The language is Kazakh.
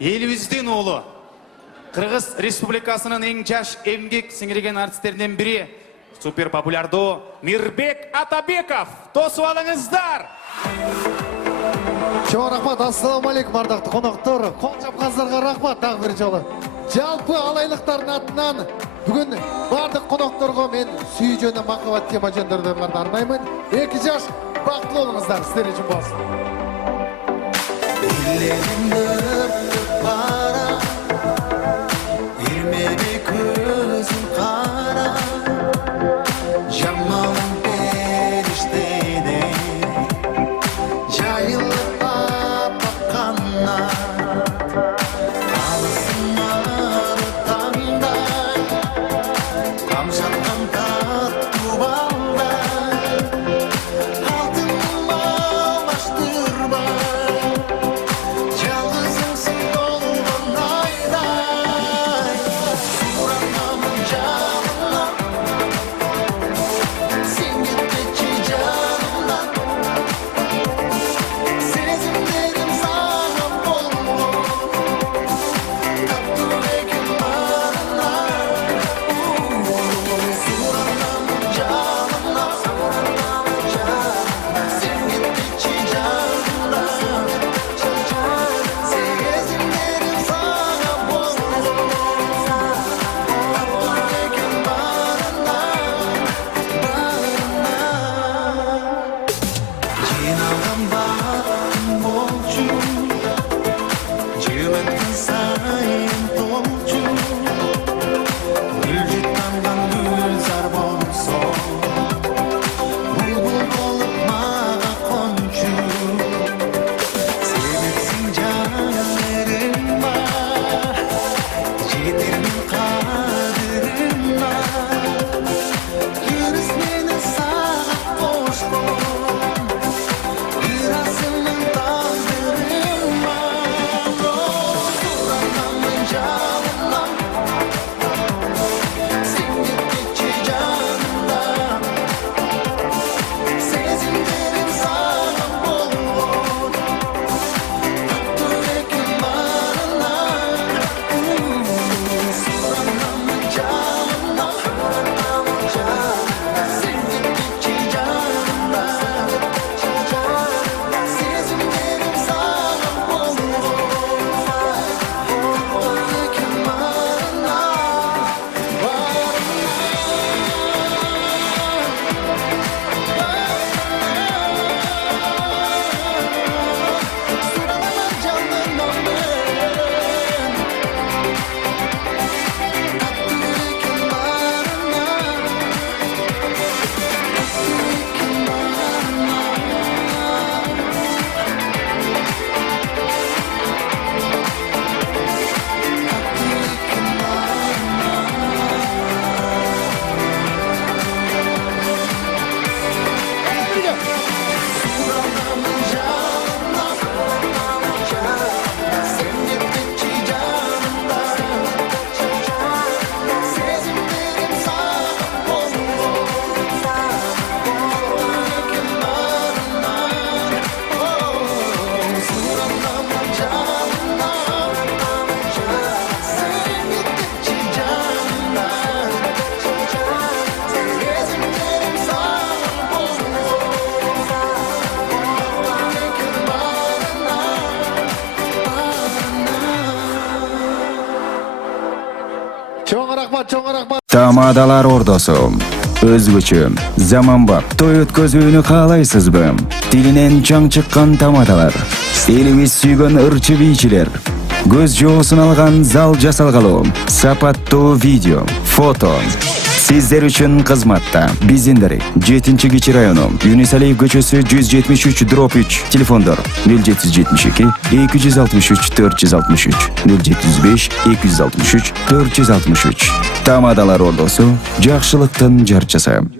Elibizden oğlu, Kırgız Respublikasının en жаш emgek singirgen artistlerinden biri, super popülerdo Mirbek Atabekov. Тосып алыңыздар. Чоң рахмат, ассаламу алейкум ардақты қонақтар. Қол жапқандарга рахмат тағы бір жолы. Жалпы алайлықтардың атынан бүгін бардық қонақтарға мен сүй жөнді махаббат тема жөндерден арнаймын. 2 жаш бақытты болыңыздар, сіздер үшін болсын. Чоң рахмат. Тамадаlar ордасы. Өзгөчө, заманбап той өткөзүүнү каалайсызбы? Тилинен чаң чыккан тамадалар. Элибиз сүйгөн ырчы бийчилер. Көз жоосун алган зал жасалгалуу. Сапаттуу видео, фото. Сиздер үчүн кызматта. Биздин 7-Кичи району, Юнисалиев көчөсү 173/3. Телефондор 0772 263 463 075 263 463. Тамадалар ордосу, жакшылыктын жарчысы.